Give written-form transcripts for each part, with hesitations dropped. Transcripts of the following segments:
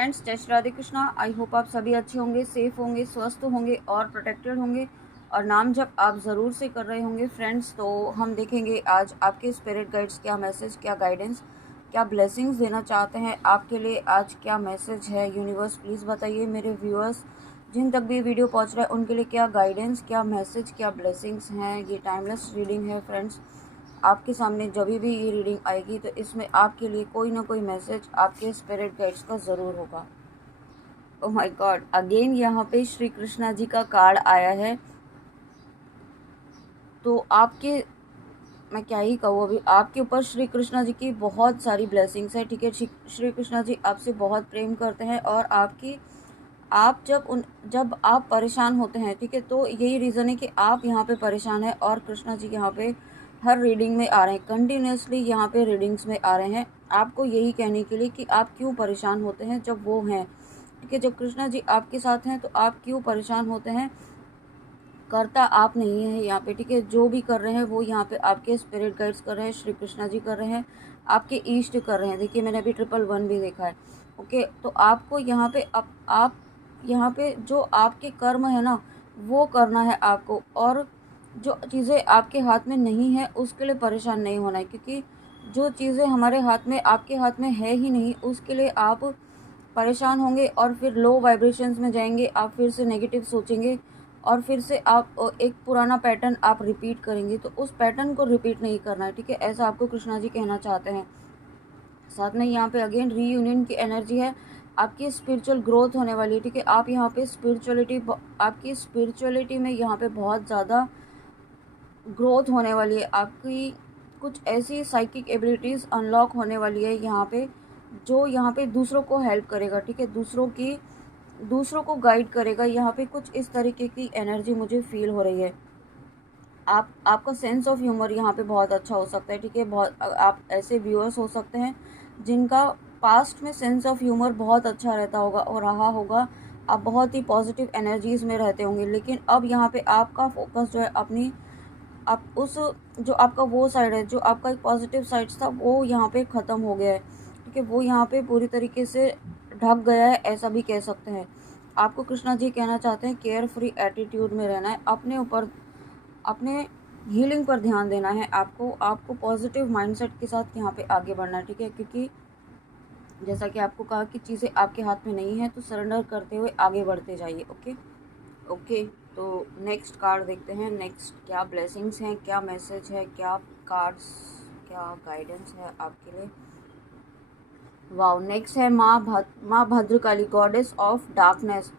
Friends, जय Shri Radhe Krishna. I hope आप सभी अच्छे होंगे, सेफ होंगे, स्वस्थ होंगे और प्रोटेक्टेड होंगे और नाम जब आप ज़रूर से कर रहे होंगे फ्रेंड्स। तो हम देखेंगे आज आपके स्पिरिट गाइड्स क्या मैसेज, क्या गाइडेंस, क्या ब्लेसिंग्स देना चाहते हैं आपके लिए। आज क्या मैसेज है यूनिवर्स, प्लीज़ बताइए मेरे व्यूअर्स जिन तक भी वीडियो पहुंच रहा है उनके लिए क्या गाइडेंस, क्या मैसेज, क्या ब्लेसिंग्स हैं। ये टाइमलेस रीडिंग है फ्रेंड्स। आपके सामने जब भी ये रीडिंग आएगी तो इसमें आपके लिए कोई ना कोई मैसेज आपके स्पिरिट गाइड्स का ज़रूर होगा। ओह माय गॉड, अगेन यहाँ पे श्री कृष्णा जी का कार्ड आया है। तो आपके, मैं क्या ही कहूँ, अभी आपके ऊपर श्री कृष्णा जी की बहुत सारी ब्लेसिंग्स है। ठीक है, श्री कृष्णा जी आपसे बहुत प्रेम करते हैं और आप जब आप परेशान होते हैं, ठीक है, तो यही रीज़न है कि आप यहाँ पे परेशान हैं और कृष्णा जी यहाँ पे हर रीडिंग में आ रहे हैं, कंटिन्यूसली यहाँ पे रीडिंग्स में आ रहे हैं आपको यही कहने के लिए कि आप क्यों परेशान होते हैं जब वो हैं। ठीक है, जब कृष्णा जी आपके साथ हैं तो आप क्यों परेशान होते हैं। करता आप नहीं है यहाँ पे, ठीक है, जो भी कर रहे हैं वो यहाँ पे आपके स्पिरिट गाइड्स कर रहे हैं, श्री कृष्णा जी कर रहे हैं, आपके ईष्ट कर रहे हैं। देखिए मैंने अभी 111 भी देखा है। ओके, तो आपको यहाँ पे आप यहाँ पे जो आपके कर्म है ना वो करना है आपको, और जो चीज़ें आपके हाथ में नहीं है उसके लिए परेशान नहीं होना है, क्योंकि जो चीज़ें हमारे हाथ में आपके हाथ में है ही नहीं उसके लिए आप परेशान होंगे और फिर लो वाइब्रेशंस में जाएंगे, आप फिर से नेगेटिव सोचेंगे और फिर से आप एक पुराना पैटर्न आप रिपीट करेंगे। तो उस पैटर्न को रिपीट नहीं करना है, ठीक है, ऐसा आपको कृष्णा जी कहना चाहते हैं। साथ में यहाँ पे अगेन रीयूनियन की एनर्जी है, आपकी स्पिरिचुअल ग्रोथ होने वाली है। ठीक है, आप यहाँ पे आपकी स्पिरिचुअलिटी में यहाँ पे बहुत ज़्यादा ग्रोथ होने वाली है। आपकी कुछ ऐसी साइकिक एबिलिटीज़ अनलॉक होने वाली है यहाँ पे, जो यहाँ पे दूसरों को हेल्प करेगा। ठीक है, दूसरों को गाइड करेगा। यहाँ पे कुछ इस तरीके की एनर्जी मुझे फील हो रही है। आपका सेंस ऑफ ह्यूमर यहाँ पे बहुत अच्छा हो सकता है। ठीक है, बहुत आप ऐसे व्यूअर्स हो सकते हैं जिनका पास्ट में सेंस ऑफ ह्यूमर बहुत अच्छा रहता होगा और रहा होगा। आप बहुत ही पॉजिटिव एनर्जीज में रहते होंगे, लेकिन अब यहाँ पे आपका फोकस जो है आप उस जो आपका वो साइड है, जो आपका एक पॉजिटिव साइड था, वो यहाँ पे ख़त्म हो गया है। ठीक है, वो यहाँ पे पूरी तरीके से ढक गया है, ऐसा भी कह सकते हैं। आपको कृष्णा जी कहना चाहते हैं केयर फ्री एटीट्यूड में रहना है, अपने ऊपर, अपने हीलिंग पर ध्यान देना है आपको पॉजिटिव माइंडसेट के साथ यहाँ पे आगे बढ़ना है। ठीक है, क्योंकि जैसा कि आपको कहा कि चीज़ें आपके हाथ में नहीं है तो सरेंडर करते हुए आगे बढ़ते जाइए। ओके, तो नेक्स्ट कार्ड देखते हैं। नेक्स्ट क्या ब्लेसिंग्स हैं, क्या मैसेज है, क्या कार्ड्स, क्या गाइडेंस है आपके लिए। वाओ, नेक्स्ट है माँ भद्रकाली, गॉडेस ऑफ डार्कनेस।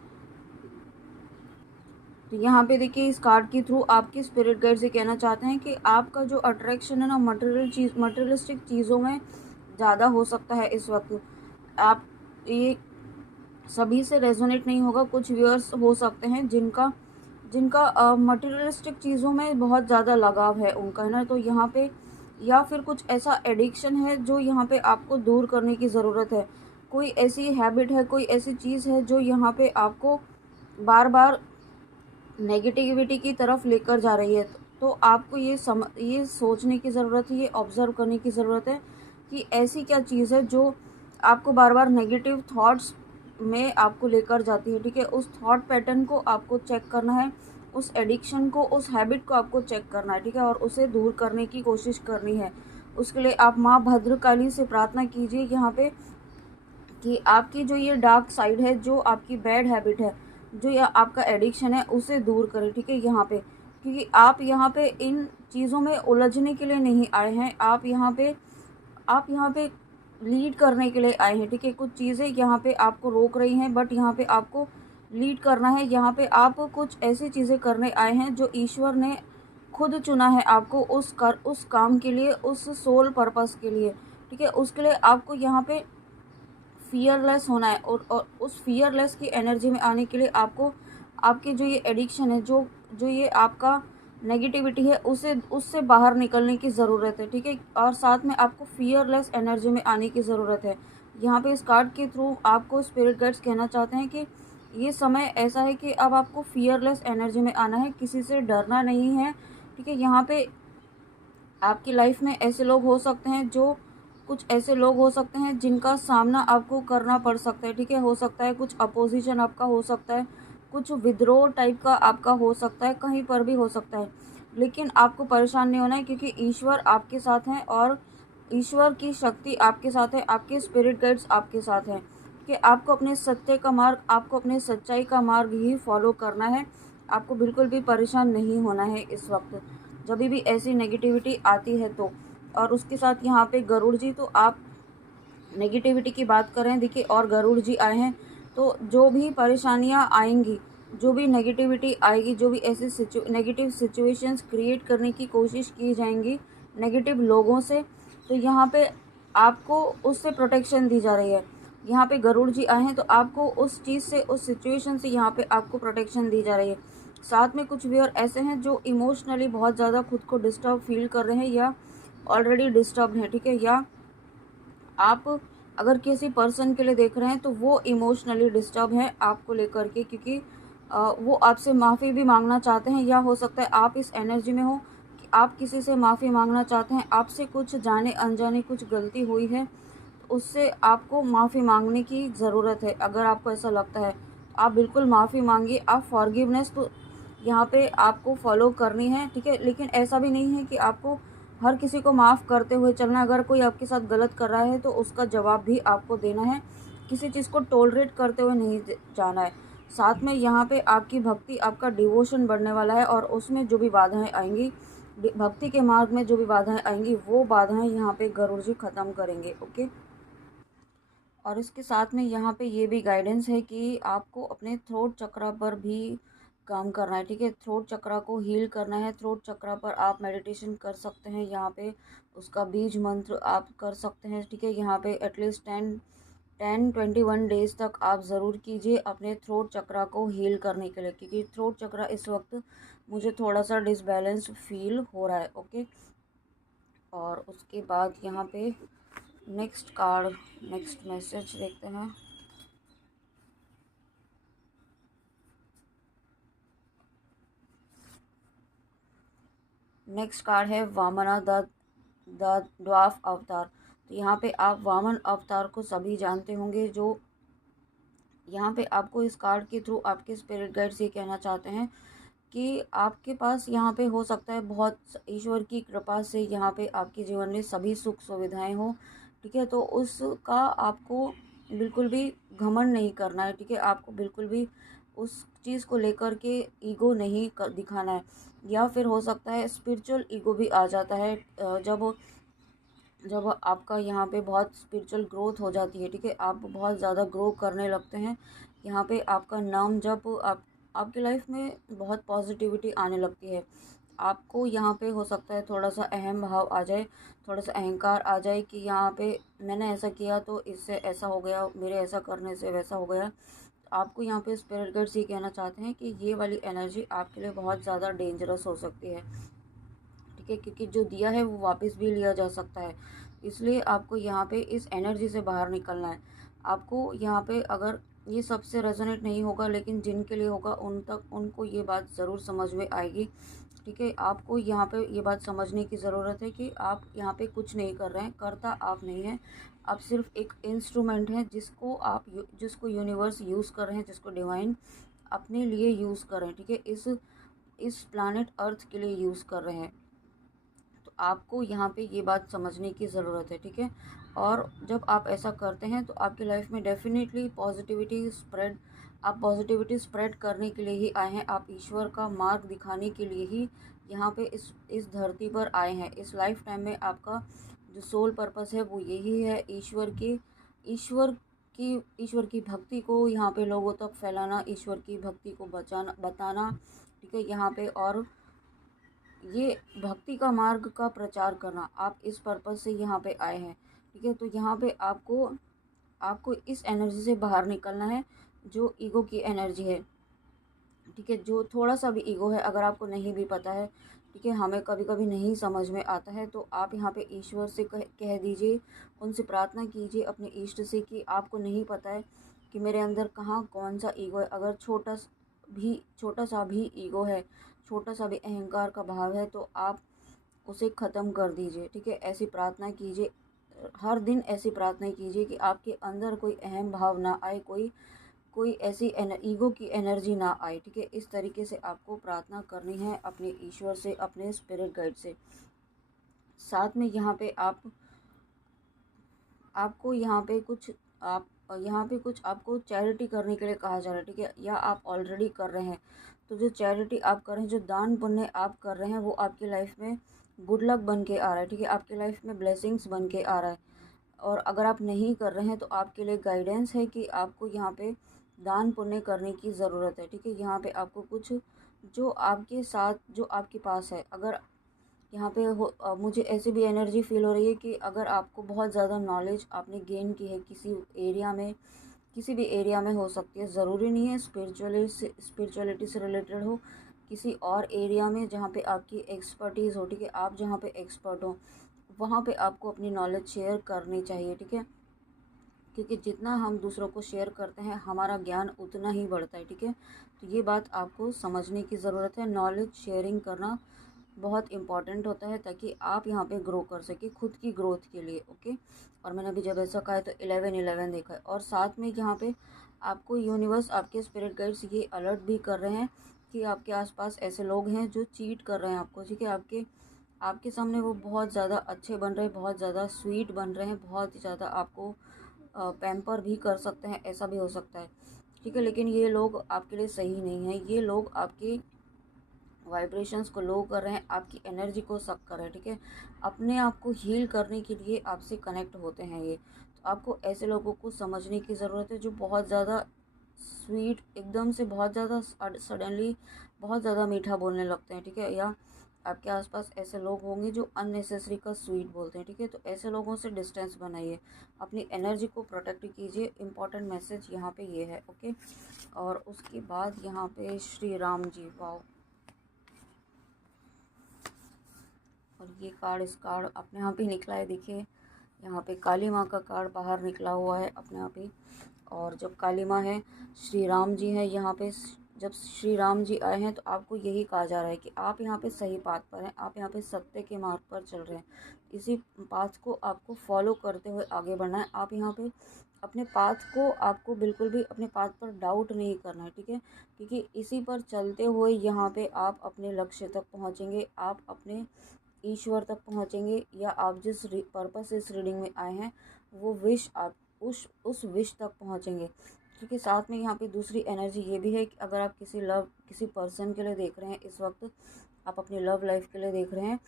तो यहाँ पे देखिए इस कार्ड के थ्रू आपके स्पिरिट गाइड से कहना चाहते हैं कि आपका जो अट्रैक्शन है ना मटेरियलिस्टिक चीज़ों में ज़्यादा हो सकता है इस वक्त। आप ये सभी से रेजोनेट नहीं होगा, कुछ व्यूअर्स हो सकते हैं जिनका जिनका मटेरियलिस्टिक चीज़ों में बहुत ज़्यादा लगाव है उनका, है ना। तो यहाँ पे या फिर कुछ ऐसा एडिक्शन है जो यहाँ पे आपको दूर करने की ज़रूरत है। कोई ऐसी हैबिट है, कोई ऐसी चीज़ है जो यहाँ पे आपको बार बार नेगेटिविटी की तरफ लेकर जा रही है। तो आपको ये सोचने की ज़रूरत है, ये ऑब्ज़र्व करने की ज़रूरत है कि ऐसी क्या चीज़ है जो आपको बार बार नेगेटिव थॉट्स में आपको लेकर जाती है। ठीक है, उस थॉट पैटर्न को आपको चेक करना है, उस एडिक्शन को, उस हैबिट को आपको चेक करना है। ठीक है, और उसे दूर करने की कोशिश करनी है। उसके लिए आप माँ भद्रकाली से प्रार्थना कीजिए यहाँ पे कि आपकी जो ये डार्क साइड है, जो आपकी बैड हैबिट है, जो या आपका एडिक्शन है, उसे दूर करें। ठीक है, यहाँ पे, क्योंकि आप यहाँ पे इन चीज़ों में उलझने के लिए नहीं आए हैं, आप यहाँ पे लीड करने के लिए आए हैं। ठीक है, कुछ चीज़ें यहाँ पे आपको रोक रही हैं, बट यहाँ पे आपको लीड करना है। यहाँ पे आप कुछ ऐसी चीज़ें करने आए हैं जो ईश्वर ने खुद चुना है आपको उस काम के लिए, उस सोल पर्पस के लिए। ठीक है, उसके लिए आपको यहाँ पे फियरलेस होना है, और उस फियरलेस की एनर्जी में आने के लिए आपको आपके जो ये एडिक्शन है, जो ये आपका नेगेटिविटी है, उससे बाहर निकलने की ज़रूरत है। ठीक है, और साथ में आपको फियरलेस एनर्जी में आने की ज़रूरत है। यहाँ पे इस कार्ड के थ्रू आपको स्पिरिट गाइड्स कहना चाहते हैं कि ये समय ऐसा है कि अब आपको फियरलेस एनर्जी में आना है, किसी से डरना नहीं है। ठीक है, यहाँ पे आपकी लाइफ में ऐसे लोग हो सकते हैं जो कुछ ऐसे लोग हो सकते हैं जिनका सामना आपको करना पड़ सकता है, ठीक है। हो सकता है कुछ अपोजिशन आपका हो सकता है, कुछ विद्रोह टाइप का आपका हो सकता है, कहीं पर भी हो सकता है, लेकिन आपको परेशान नहीं होना है क्योंकि ईश्वर आपके साथ हैं और ईश्वर की शक्ति आपके साथ है, आपके स्पिरिट गाइड्स आपके साथ हैं कि आपको अपने सत्य का मार्ग, आपको अपने सच्चाई का मार्ग ही फॉलो करना है। आपको बिल्कुल भी परेशान नहीं होना है इस वक्त जब भी ऐसी नेगेटिविटी आती है तो। और उसके साथ यहाँ पे गरुड़ जी, तो आप नेगेटिविटी की बात करें, देखिए, और गरुड़ जी आए हैं तो जो भी परेशानियाँ आएंगी, जो भी नेगेटिविटी आएगी, जो भी ऐसे नेगेटिव सिचुएशंस क्रिएट करने की कोशिश की जाएंगी नेगेटिव लोगों से, तो यहाँ पे आपको उससे प्रोटेक्शन दी जा रही है। यहाँ पे गरुड़ जी आए हैं तो आपको उस चीज़ से, उस सिचुएशन से यहाँ पे आपको प्रोटेक्शन दी जा रही है। साथ में कुछ व्यूअर ऐसे हैं जो इमोशनली बहुत ज़्यादा खुद को डिस्टर्ब फील कर रहे हैं या ऑलरेडी डिस्टर्ब हैं, ठीक है। या आप अगर किसी पर्सन के लिए देख रहे हैं तो वो इमोशनली डिस्टर्ब है आपको लेकर के, क्योंकि वो आपसे माफ़ी भी मांगना चाहते हैं, या हो सकता है आप इस एनर्जी में हो कि आप किसी से माफ़ी मांगना चाहते हैं, आपसे कुछ जाने अनजाने कुछ गलती हुई है, तो उससे आपको माफ़ी मांगने की ज़रूरत है। अगर आपको ऐसा लगता है आप बिल्कुल माफ़ी मांगिए, आप फॉरगिवनेस तो यहाँ पे आपको फॉलो करनी है, ठीक है। लेकिन ऐसा भी नहीं है कि आपको हर किसी को माफ़ करते हुए चलना है। अगर कोई आपके साथ गलत कर रहा है तो उसका जवाब भी आपको देना है, किसी चीज़ को टॉलरेट करते हुए नहीं जाना है। साथ में यहाँ पे आपकी भक्ति, आपका डिवोशन बढ़ने वाला है और उसमें जो भी बाधाएं आएंगी, भक्ति के मार्ग में जो भी बाधाएं आएंगी, वो बाधाएं यहाँ पे गरुड़ जी ख़त्म करेंगे, ओके। और इसके साथ में यहाँ पे ये भी गाइडेंस है कि आपको अपने थ्रोट चक्रा पर भी काम करना है, ठीक है। थ्रोट चक्रा को हील करना है। थ्रोट चक्रा पर आप मेडिटेशन कर सकते हैं, यहाँ पे उसका बीज मंत्र आप कर सकते हैं, ठीक है। यहाँ पे एटलीस्ट 10-21 डेज तक आप ज़रूर कीजिए अपने थ्रोट चक्रा को हील करने के लिए, क्योंकि थ्रोट चक्रा इस वक्त मुझे थोड़ा सा डिसबैलेंस फील हो रहा है, ओके। और उसके बाद यहाँ पे नेक्स्ट कार्ड, नेक्स्ट मैसेज देखते हैं। नेक्स्ट कार्ड है वामना द ड्वार्फ अवतार। तो यहाँ पे आप वामन अवतार को सभी जानते होंगे, जो यहाँ पे आपको इस कार्ड के थ्रू आपके स्पिरिट गाइड्स ये कहना चाहते हैं कि आपके पास यहाँ पे हो सकता है बहुत ईश्वर की कृपा से यहाँ पे आपके जीवन में सभी सुख सुविधाएं हो, ठीक है। तो उसका आपको बिल्कुल भी घमंड नहीं करना है, ठीक है। आपको बिल्कुल भी उस चीज़ को लेकर के ईगो नहीं दिखाना है, या फिर हो सकता है स्पिरिचुअल ईगो भी आ जाता है जब जब आपका यहाँ पे बहुत स्पिरिचुअल ग्रोथ हो जाती है, ठीक है। आप बहुत ज़्यादा ग्रो करने लगते हैं, यहाँ पे आपका नाम जब आपकी लाइफ में बहुत पॉजिटिविटी आने लगती है, आपको यहाँ पे हो सकता है थोड़ा सा अहम भाव आ जाए, थोड़ा सा अहंकार आ जाए कि यहाँ पे मैंने ऐसा किया तो इससे ऐसा हो गया, मेरे ऐसा करने से वैसा हो गया। आपको यहाँ पे स्पिरिट गाइड्स ये कहना चाहते हैं कि ये वाली एनर्जी आपके लिए बहुत ज़्यादा डेंजरस हो सकती है, ठीक है, क्योंकि जो दिया है वो वापस भी लिया जा सकता है। इसलिए आपको यहाँ पे इस एनर्जी से बाहर निकलना है। आपको यहाँ पे अगर ये सबसे रेजोनेट नहीं होगा, लेकिन जिनके लिए होगा उन तक, उनको ये बात ज़रूर समझ में आएगी, ठीक है। आपको यहाँ पे ये बात समझने की ज़रूरत है कि आप यहाँ पे कुछ नहीं कर रहे हैं, करता आप नहीं हैं, आप सिर्फ एक इंस्ट्रूमेंट हैं जिसको यूनिवर्स यूज़ कर रहे हैं, जिसको डिवाइन अपने लिए यूज़ कर रहे हैं, ठीक है। इस प्लानट अर्थ के लिए यूज़ कर रहे हैं। तो आपको यहाँ पे ये बात समझने की ज़रूरत है, ठीक है। और जब आप ऐसा करते हैं तो आपकी लाइफ में डेफिनेटली आप पॉजिटिविटी स्प्रेड करने के लिए ही आए हैं, आप ईश्वर का मार्ग दिखाने के लिए ही यहाँ पे इस धरती पर आए हैं। इस लाइफ टाइम में आपका जो सोल पर्पस है वो यही है, ईश्वर ईश्वर की भक्ति को यहाँ पे लोगों तक फैलाना, ईश्वर की भक्ति को बताना, ठीक है। यहाँ पे और ये भक्ति का मार्ग का प्रचार करना, आप इस पर्पस से यहाँ पे आए हैं, ठीक है। तो यहाँ पे आपको इस एनर्जी से बाहर निकलना है जो ईगो की एनर्जी है, ठीक है। जो थोड़ा सा भी ईगो है, अगर आपको नहीं भी पता है, ठीक है, हमें कभी कभी नहीं समझ में आता है, तो आप यहाँ पे ईश्वर से कह दीजिए, उनसे प्रार्थना कीजिए अपने इष्ट से कि आपको नहीं पता है कि मेरे अंदर कहाँ कौन सा ईगो है। अगर छोटा सा भी ईगो है, छोटा सा भी अहंकार का भाव है, तो आप उसे ख़त्म कर दीजिए, ठीक है। ऐसी प्रार्थना कीजिए हर दिन ऐसी प्रार्थना कीजिए कि आपके अंदर कोई अहम भाव ना आए, कोई कोई ऐसी ईगो की एनर्जी ना आए, ठीक है। इस तरीके से आपको प्रार्थना करनी है अपने ईश्वर से, अपने स्पिरिट गाइड से। साथ में यहाँ पे आपको यहाँ पे कुछ आपको चैरिटी करने के लिए कहा जा रहा है, ठीक है, या आप ऑलरेडी कर रहे हैं। तो जो चैरिटी आप कर रहे हैं, जो दान पुण्य आप कर रहे हैं, वो आपकी लाइफ में गुड लक बन के आ रहा है, ठीक है, आपकी लाइफ में ब्लेसिंग्स बन के आ रहा है। और अगर आप नहीं कर रहे हैं तो आपके लिए गाइडेंस है कि आपको यहाँ पे दान पुण्य करने की ज़रूरत है, ठीक है। यहाँ पे आपको कुछ जो आपके साथ, जो आपके पास है, अगर यहाँ पे मुझे ऐसी भी एनर्जी फील हो रही है कि अगर आपको बहुत ज़्यादा नॉलेज आपने गेन की है किसी एरिया में, किसी भी एरिया में हो सकती है, ज़रूरी नहीं है स्पिरिचुअलिटी से रिलेटेड हो, किसी और एरिया में जहाँ पे आपकी एक्सपर्टीज़ हो, ठीक है, आप जहाँ पे एक्सपर्ट हो वहाँ पे आपको अपनी नॉलेज शेयर करनी चाहिए, ठीक है। क्योंकि जितना हम दूसरों को शेयर करते हैं हमारा ज्ञान उतना ही बढ़ता है, ठीक है। तो ये बात आपको समझने की ज़रूरत है। नॉलेज शेयरिंग करना बहुत इम्पॉर्टेंट होता है ताकि आप यहाँ पे ग्रो कर सके खुद की ग्रोथ के लिए, ओके। और मैंने अभी जब ऐसा कहा है तो 11-11 देखा है। और साथ में यहाँ पे आपको यूनिवर्स, आपके स्पिरिट गाइड्स ये अलर्ट भी कर रहे हैं कि आपके आसपास ऐसे लोग हैं जो चीट कर रहे हैं आपको, ठीक है। आपके आपके सामने वो बहुत ज़्यादा अच्छे बन रहे हैं, बहुत ज़्यादा स्वीट बन रहे हैं, बहुत ही ज़्यादा आपको पैम्पर भी कर सकते हैं, ऐसा भी हो सकता है, ठीक है। लेकिन ये लोग आपके लिए सही नहीं है। ये लोग आपकी वाइब्रेशंस को लो कर रहे हैं, आपकी एनर्जी को सक कर रहे हैं, ठीक है। अपने आप को हील करने के लिए आपसे कनेक्ट होते हैं ये। तो आपको ऐसे लोगों को समझने की ज़रूरत है जो बहुत ज़्यादा स्वीट, एकदम से बहुत ज़्यादा सडनली बहुत ज़्यादा मीठा बोलने लगते हैं, ठीक है। या आपके आसपास ऐसे लोग होंगे जो अननेसेसरी का स्वीट बोलते हैं, ठीक है। तो ऐसे लोगों से डिस्टेंस बनाइए, अपनी एनर्जी को प्रोटेक्ट कीजिए। इम्पॉर्टेंट मैसेज यहाँ पे ये है, ओके। और उसके बाद यहाँ पे श्री राम जी, वाओ। और ये कार्ड, इस कार्ड अपने आप ही निकला है, देखिए यहाँ पे काली माँ का कार्ड बाहर निकला हुआ है अपने आप ही। और जब काली माँ है, श्री राम जी है यहाँ पे, जब श्री राम जी आए हैं तो आपको यही कहा जा रहा है कि आप यहाँ पे सही पाथ पर हैं, आप यहाँ पे सत्य के मार्ग पर चल रहे हैं। इसी पाथ को आपको फॉलो करते हुए आगे बढ़ना है। आप यहाँ पे अपने पाथ को, आपको बिल्कुल भी अपने पाथ पर डाउट नहीं करना है, ठीक है। क्योंकि इसी पर चलते हुए यहाँ पे आप अपने लक्ष्य तक पहुँचेंगे, आप अपने ईश्वर तक पहुँचेंगे, या आप जिस पर्पस से इस रीडिंग में आए हैं वो विश आप उस विश तक पहुँचेंगे। क्योंकि साथ में यहाँ पे दूसरी एनर्जी ये भी है कि अगर आप किसी पर्सन के लिए देख रहे हैं इस वक्त, आप अपनी लव लाइफ के लिए देख रहे हैं,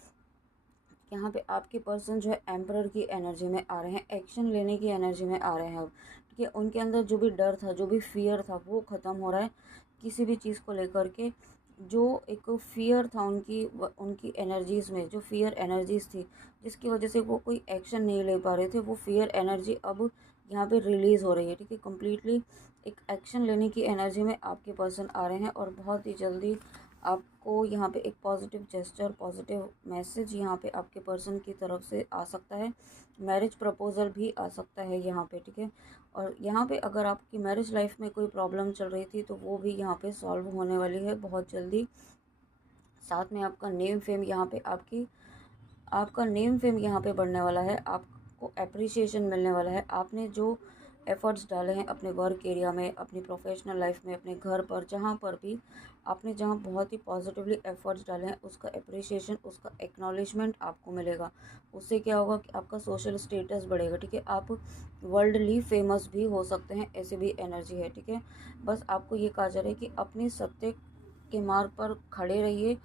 यहाँ पे आपके पर्सन जो है एम्परर की एनर्जी में आ रहे हैं, एक्शन लेने की एनर्जी में आ रहे हैं अब, ठीक है। उनके अंदर जो भी डर था, जो भी फियर था, वो ख़त्म हो रहा है किसी भी चीज़ को लेकर के। जो एक फियर था उनकी एनर्जीज़ में, जो फियर एनर्जीज़ थी जिसकी वजह से वो कोई एक्शन नहीं ले पा रहे थे, वो फियर एनर्जी अब यहाँ पे रिलीज़ हो रही है, ठीक है। कम्प्लीटली एक एक्शन लेने की एनर्जी में आपके पर्सन आ रहे हैं। और बहुत ही जल्दी आपको यहाँ पे एक पॉजिटिव जेस्चर, पॉजिटिव मैसेज यहाँ पे आपके पर्सन की तरफ से आ सकता है। मैरिज प्रपोज़ल भी आ सकता है यहाँ पे, ठीक है। और यहाँ पे अगर आपकी मैरिज लाइफ में कोई प्रॉब्लम चल रही थी तो वो भी यहाँ पे सॉल्व होने वाली है बहुत जल्दी। साथ में आपका नेम फेम यहाँ पे आपका नेम फेम यहाँ पे बढ़ने वाला है, आपको एप्रिसिएशन मिलने वाला है। आपने जो एफ़र्ट्स डाले हैं अपने वर्क एरिया में, अपनी प्रोफेशनल लाइफ में, अपने घर पर, जहाँ पर भी आपने जहाँ बहुत ही पॉजिटिवली एफ़र्ट्स डाले हैं उसका एप्रिसिएशन, उसका एक्नॉलेजमेंट आपको मिलेगा। उससे क्या होगा कि आपका सोशल स्टेटस बढ़ेगा, ठीक है। आप वर्ल्डली फेमस भी हो सकते हैं, ऐसी भी एनर्जी है, ठीक है। बस आपको ये कहा जा रहा है कि अपने सत्य के मार्ग पर खड़े रहिए,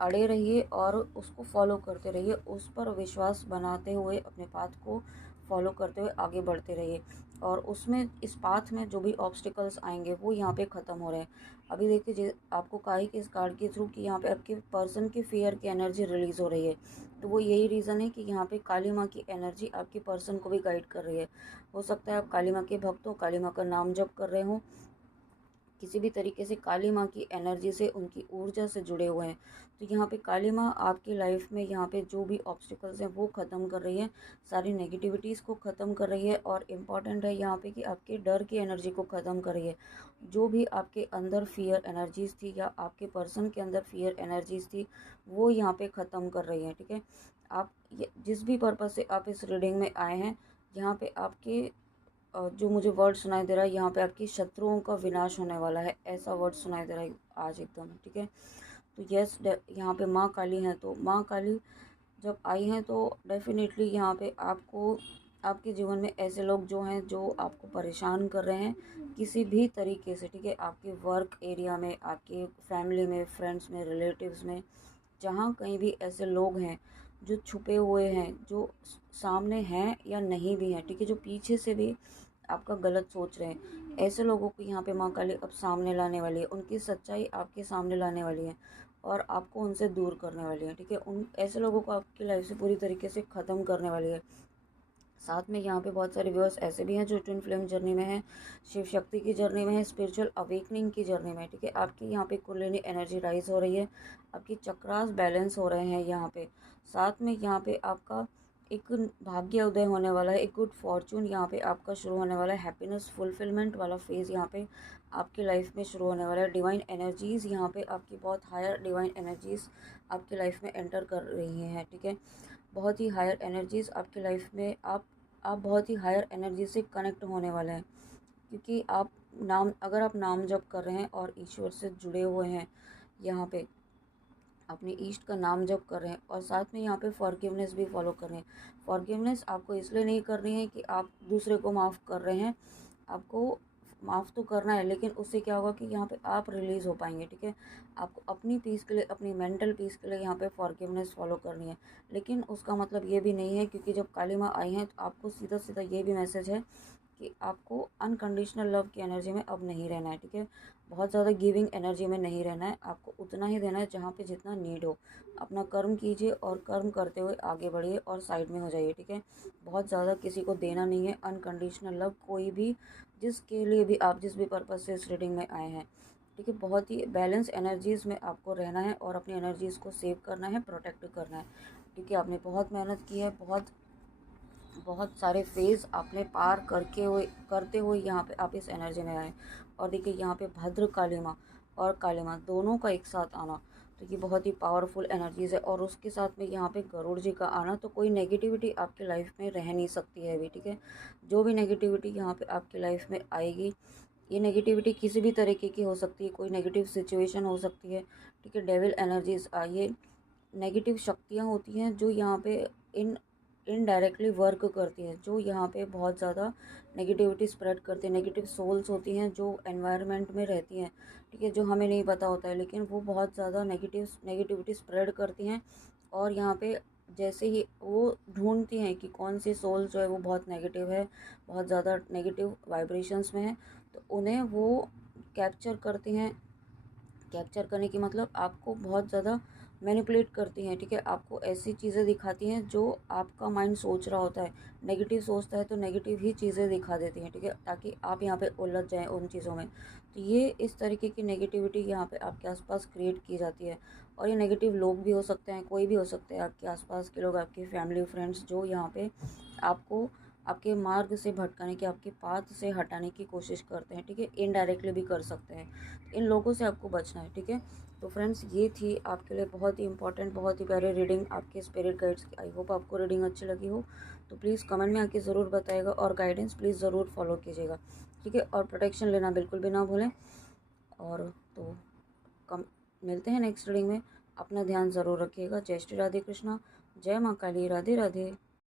अड़े रहिए और उसको फॉलो करते रहिए, उस पर विश्वास बनाते हुए अपने पाथ को फॉलो करते हुए आगे बढ़ते रहिए। और उसमें, इस पाथ में जो भी ऑब्स्टिकल्स आएंगे वो यहाँ पे ख़त्म हो रहे हैं। अभी देखिए, आपको कहा है कि इस कार्ड के थ्रू कि यहाँ पे आपके पर्सन की फियर की एनर्जी रिलीज़ हो रही है। तो वो यही रीज़न है कि यहाँ पे काली माँ की एनर्जी आपके पर्सन को भी गाइड कर रही है। हो सकता है आप काली माँ के भक्त हो, काली माँ का नाम जप कर रहे हों, किसी भी तरीके से काली माँ की एनर्जी से, उनकी ऊर्जा से जुड़े हुए हैं। तो यहाँ पे काली माँ आपकी लाइफ में यहाँ पे जो भी ऑब्स्टिकल्स हैं वो ख़त्म कर रही है, सारी नेगेटिविटीज़ को ख़त्म कर रही है। और इम्पॉर्टेंट है यहाँ पे कि आपके डर की एनर्जी को ख़त्म कर रही है। जो भी आपके अंदर फियर एनर्जीज़ थी या आपके पर्सन के अंदर फियर एनर्जीज़ थी वो यहाँ पे ख़त्म कर रही है, ठीक है। आप जिस भी पर्पज़ से आप इस रीडिंग में आए हैं, यहाँ पे आपके जो मुझे वर्ड सुनाई दे रहा है, यहाँ पे आपकी शत्रुओं का विनाश होने वाला है, ऐसा वर्ड सुनाई दे रहा है आज एकदम, ठीक है। तो यस, यहाँ पे माँ काली हैं, तो माँ काली जब आई हैं तो डेफिनेटली यहाँ पे आपको आपके जीवन में ऐसे लोग जो हैं जो आपको परेशान कर रहे हैं किसी भी तरीके से, ठीक है। आपके वर्क एरिया में, आपके फैमिली में, फ्रेंड्स में, रिलेटिव्स में, जहाँ कहीं भी ऐसे लोग हैं जो छुपे हुए हैं, जो सामने हैं या नहीं भी हैं, ठीक है, जो पीछे से भी आपका गलत सोच रहे हैं, ऐसे लोगों को यहाँ पे माँ काली अब सामने लाने वाली है, उनकी सच्चाई आपके सामने लाने वाली है और आपको उनसे दूर करने वाली है, ठीक है। उन ऐसे लोगों को आपकी लाइफ से पूरी तरीके से ख़त्म करने वाली है। साथ में यहाँ पे बहुत सारे व्यूअर्स ऐसे भी हैं जो ट्विन फ्लेम जर्नी में हैं, शिव शक्ति की जर्नी में है, स्पिरिचुअल अवेकनिंग की जर्नी में है, ठीक है। आपकी यहाँ पे कुंडलिनी एनर्जी राइज हो रही है, आपकी चक्रास बैलेंस हो रहे हैं यहाँ पे। साथ में यहाँ पे आपका एक भाग्य उदय होने वाला है, एक गुड फॉर्चून यहाँ पे आपका शुरू होने वाला है, हैप्पीनेस फुलफिलमेंट वाला फेज़ यहाँ पे आपकी लाइफ में शुरू होने वाला है। डिवाइन एनर्जीज़ यहाँ पे आपकी बहुत हायर डिवाइन एनर्जीज़ आपकी लाइफ में एंटर कर रही हैं, ठीक है। बहुत ही हायर एनर्जीज़ आपकी लाइफ में आप बहुत ही हायर एनर्जी से कनेक्ट होने वाले हैं, क्योंकि अगर आप नाम जप कर रहे हैं और ईश्वर से जुड़े हुए हैं, यहाँ पे अपने ईष्ट का नाम जप कर रहे हैं और साथ में यहाँ पे फॉरगिवनेस भी फॉलो कर रहे हैं। फॉरगिवनेस आपको इसलिए नहीं करनी है कि आप दूसरे को माफ़ कर रहे हैं, आपको माफ़ तो करना है, लेकिन उससे क्या होगा कि यहाँ पे आप रिलीज़ हो पाएंगे, ठीक है। आपको अपनी पीस के लिए, अपनी मेंटल पीस के लिए यहाँ पे फॉरगिवनेस फॉलो करनी है, लेकिन उसका मतलब ये भी नहीं है, क्योंकि जब काली माँ आई हैं तो आपको सीधा सीधा ये भी मैसेज है कि आपको अनकंडीशनल लव की एनर्जी में अब नहीं रहना है, ठीक है। बहुत ज़्यादा गिविंग एनर्जी में नहीं रहना है, आपको उतना ही देना है जहाँ पे जितना नीड हो। अपना कर्म कीजिए और कर्म करते हुए आगे बढ़िए और साइड में हो जाइए, ठीक है। बहुत ज़्यादा किसी को देना नहीं है अनकंडीशनल लव, कोई भी, जिसके लिए भी आप जिस भी पर्पज़ से इस रीडिंग में आए हैं, ठीक है। बहुत ही बैलेंस एनर्जीज़ में आपको रहना है और अपनी एनर्जीज़ को सेव करना है, प्रोटेक्ट करना है, क्योंकि आपने बहुत मेहनत की है, बहुत सारे फेज़ आपने पार करते हुए यहाँ पे आप इस एनर्जी में आए। और देखिए यहाँ पे भद्र काली माँ और काली माँ दोनों का एक साथ आना, तो ये बहुत ही पावरफुल एनर्जीज़ है। और उसके साथ में यहाँ पे गरुड़ जी का आना, तो कोई नेगेटिविटी आपकी लाइफ में रह नहीं सकती है अभी, ठीक है। जो भी नेगेटिविटी यहाँ पे आपकी लाइफ में आएगी, ये नेगेटिविटी किसी भी तरीके की हो सकती है, कोई नेगेटिव सिचुएशन हो सकती है, ठीक है। डेविल एनर्जीज, ये नेगेटिव शक्तियाँ होती हैं जो यहाँ पे इन इनडायरेक्टली वर्क करती हैं, जो यहाँ पे बहुत ज़्यादा नेगेटिविटी स्प्रेड करती है। नेगेटिव सोल्स होती हैं जो एनवायरनमेंट में रहती हैं, ठीक है, जो हमें नहीं पता होता है, लेकिन वो बहुत ज़्यादा नेगेटिविटी स्प्रेड करती हैं। और यहाँ पे जैसे ही वो ढूंढती हैं कि कौन सी सोल जो है वो बहुत नेगेटिव है, बहुत ज़्यादा नेगेटिव वाइब्रेशंस में है, तो उन्हें वो कैप्चर करती हैं। कैप्चर करने की मतलब आपको बहुत ज़्यादा मैनिपुलेट करती हैं, ठीक है। आपको ऐसी चीज़ें दिखाती हैं जो आपका माइंड सोच रहा होता है, नेगेटिव सोचता है तो नेगेटिव ही चीज़ें दिखा देती हैं, ठीक है, ताकि आप यहाँ पे उलझ जाएं उन चीज़ों में। तो ये इस तरीके की नेगेटिविटी यहाँ पे आपके आसपास क्रिएट की जाती है। और ये नेगेटिव लोग भी हो सकते हैं, कोई भी हो सकते हैं, आपके आसपास के लोग, आपकी फैमिली, फ्रेंड्स, जो यहाँ पे आपको आपके मार्ग से भटकाने की, आपके पाथ से हटाने की कोशिश करते हैं, ठीक है। इनडायरेक्टली भी कर सकते हैं, इन लोगों से आपको बचना है, ठीक है। तो फ्रेंड्स, ये थी आपके लिए बहुत ही इंपॉर्टेंट, बहुत ही प्यारी रीडिंग आपके स्पिरिट गाइड्स की। आई होप आपको रीडिंग अच्छी लगी हो, तो प्लीज़ कमेंट में आके ज़रूर बताइएगा और गाइडेंस प्लीज़ ज़रूर फॉलो कीजिएगा, ठीक है। और प्रोटेक्शन लेना बिल्कुल भी ना भूलें। और तो कम मिलते हैं नेक्स्ट रीडिंग में, अपना ध्यान ज़रूर रखिएगा। जय श्री राधे कृष्णा, जय माँ काली, राधे राधे।